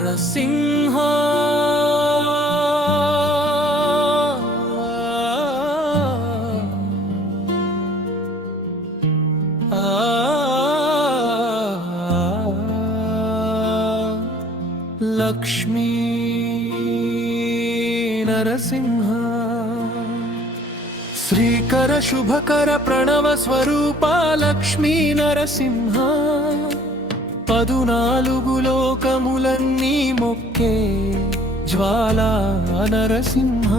నరసింహ లక్ష్మీ నరసింహ శ్రీకర శుభకర ప్రణవ స్వరూప లక్ష్మీ నరసింహ పదునాలుగు లోకములన్నీ మొక్కే జ్వాలా నరసింహ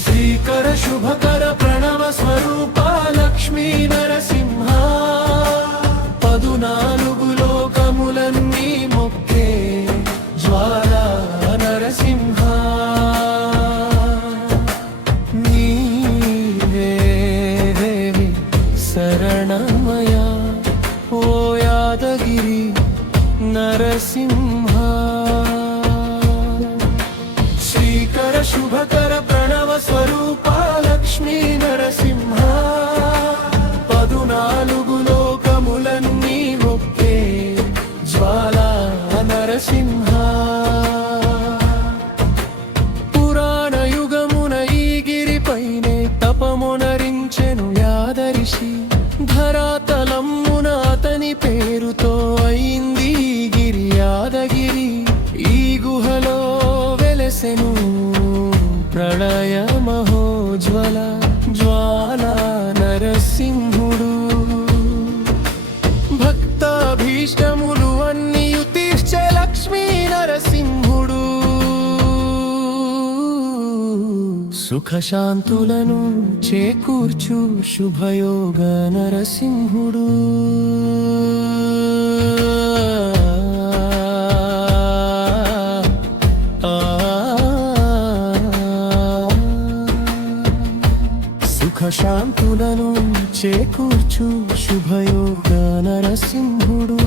శ్రీకర శుభకర ప్రణవ స్వరూప లక్ష్మీ నరసింహ పదునాలుగు లోకములన్నీ మొక్కే జ్వాలా నరసింహ నీవే దేవి శరణమయ ఓ యాదగిరి నరసింహ శ్రీకర శుభకర ప్రణవ స్వరూప లక్ష్మీ నరసింహ పదునాలుగు లోకములన్నీ మొక్కే జ్వాలా నరసింహ పురాణ యుగమున ఈ గిరిపైనే తపమునరించెను యాదరిషి ధరాతలమ్మున అతని పేరుతో అయింది గిరి యాదగిరి ఈ గుహలో వెలసెను ప్రళయ మహోజ్వల జ్వాలా నరసింహుడు భక్తాభీష్టములు అన్నియు తీర్చే లక్ష్మీ నరసింహుడు సుఖశాంతులను చేకూర్చు శుభయోగ నరసింహుడు సుఖశాంతులను చేకూర్చు శుభయోగ నరసింహుడు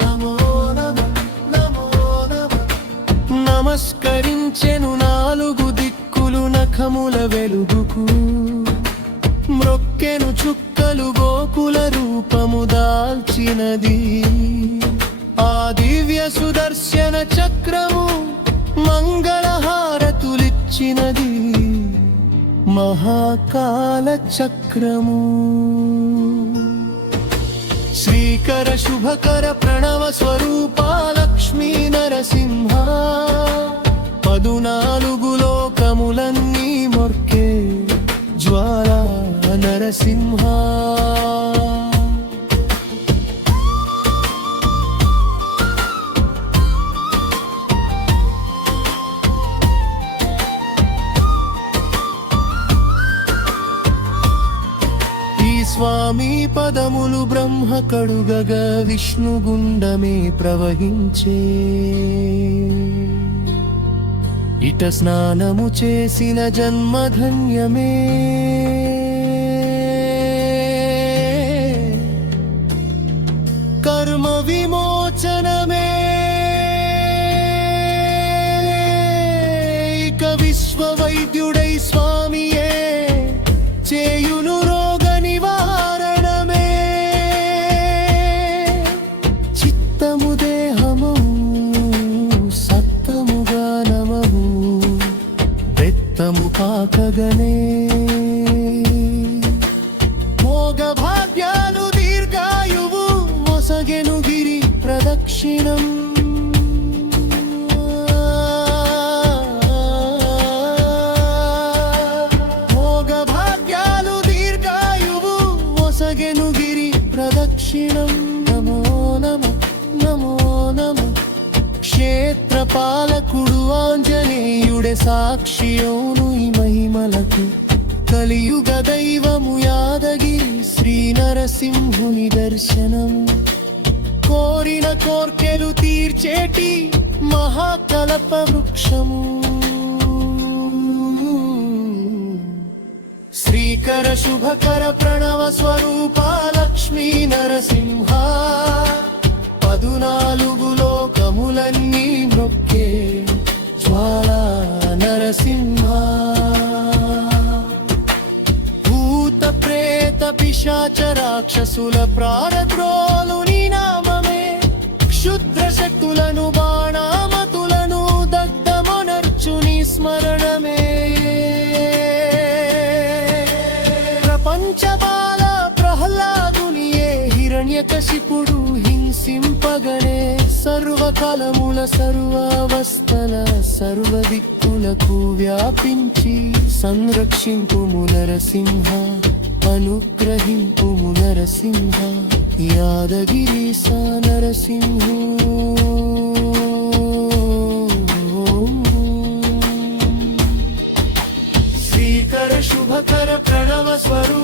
నమో నమః నమో నమః నమస్కరించెను నాలుగు దిక్కులు నఖముల వెలుగుకు మ్రొక్కెను చుక్కలు గోకుల రూపము దాల్చినది ఆ దివ్య సుదర్శన చక్రము మంగళహారతులిచ్చినది మహాకాల చక్రము శ్రీకర శుభకర ప్రణవ స్వరూప లక్ష్మీ నరసింహ పదునాలుగు లోకములన్నీ మొక్కే జ్వాలా నరసింహ స్వామి పదములు బ్రహ్మ కడుగగ విష్ణు గుండమే ప్రవహించే ఇట స్నానము చేసిన జన్మధన్యమే కర్మ విమోచనమే ఇక విశ్వ వైద్యుడై స్వామియే చేయును రోగ నివారణమే చిత్తము దేహము సత్తముగా నమము బెత్తము పాకగనే మోగ భాగ్యాలు దీర్ఘాయువు మొసగెను గిరి ప్రదక్షిణం ప్రదక్షిణం నమో నమః నమో నమః క్షేత్రపాలకుడు ఆంజనేయుడే సాక్షియోను ఈ మహిమలకు కలియుగ దైవము యాదగిరి శ్రీ నరసింహుని దర్శనం కోరిన కోర్కెలు తీర్చేటి మహాకల్ప వృక్షము శ్రీకర శుభకర ప్రణవ స్వరూప లక్ష్మీ నరసింహ పదునాలుగు లోకములన్నీ మొక్కే జ్వాలా నరసింహ భూత ప్రేత పిశాచ రాక్షసుల ప్రారద్రోలు నీ నామమే క్షుద్ర శక్తులను బాణామతులను దగ్ధమొనర్చుని స్మరణమే ప్రపంచ బాల ప్రహ్లాదునియే హిరణ్యకశిపుడు హింసింపగనే సర్వకాలముల సర్వావస్థల సర్వదిక్కులకు వ్యాపించి సంరక్షింపుము నరసింహ అనుగ్రహింపుము నరసింహ యాదగిరీశ నరసింహు శ్రీకర శుభకర ప్రణవ స్వరూప